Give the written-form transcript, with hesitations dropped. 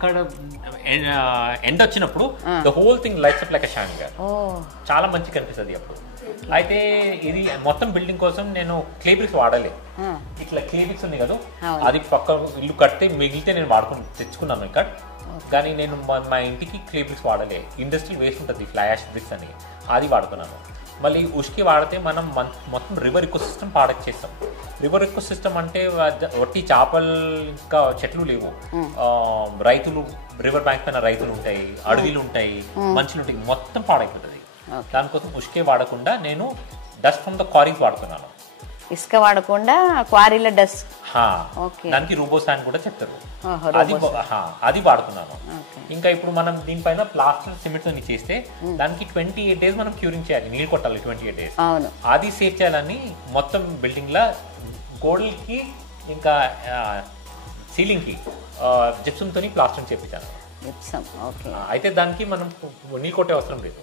అక్కడ ఎండ్ వచ్చినప్పుడు the whole thing lights up like a shine గారు చాలా మంచి కనిపిస్తుంది అప్పుడు. అయితే ఇది మొత్తం బిల్డింగ్ కోసం నేను క్లే బ్రిక్స్ వాడలే. ఇట్లా క్లే బ్రిక్స్ ఉంది కదా, అది పక్క ఇల్లు కడితే మిగిలితే నేను తెచ్చుకున్నాను ఇక్కడ. కానీ నేను మా ఇంటికి క్లే బ్రిక్స్ వాడలే. ఇండస్ట్రియల్ వేస్ట్ ఉంటుంది ఫ్లై యాష్ బ్రిక్స్ అని, అది వాడుతున్నాను. మళ్ళీ ఉష్కి వాడితే మనం మొత్తం రివర్ ఎకో సిస్టమ్ పాడక్ చేస్తాం. రివర్ ఎకో సిస్టమ్ అంటే ఒట్టి చేపలు ఇంకా చెట్లు లేవు, రైతులు రివర్ బ్యాంక్ పైన రైతులు ఉంటాయి, అడవిలు ఉంటాయి, మనుషులు ఉంటాయి, మొత్తం పాడైపోతుంది. దానికోసం ఉష్కే వాడకుండా నేను డస్ట్ ఫ్రమ్ ద క్వారీస్ వాడుతున్నాను. ఇసుక వాడకుండా క్వారీల డస్ట్, దానికి రోబోసాన్ కూడా చెప్తారు, అది వాడుతున్నాను. ఇంకా ఇప్పుడు మనం దీనిపైన ప్లాస్టర్ సిమెంట్ తో చేస్తే దానికి 28 days మనం క్యూరింగ్ చేయాలి, నీళ్ళు కొట్టాలి 28 days. అది సేవ్ చేయాలని మొత్తం బిల్డింగ్ లా గోడలకి ఇంకా సీలింగ్ కి జిప్సమ్ తోని ప్లాస్టర్ చేపించాను. అయితే దానికి మనం నీళ్ళు కొట్టే అవసరం లేదు.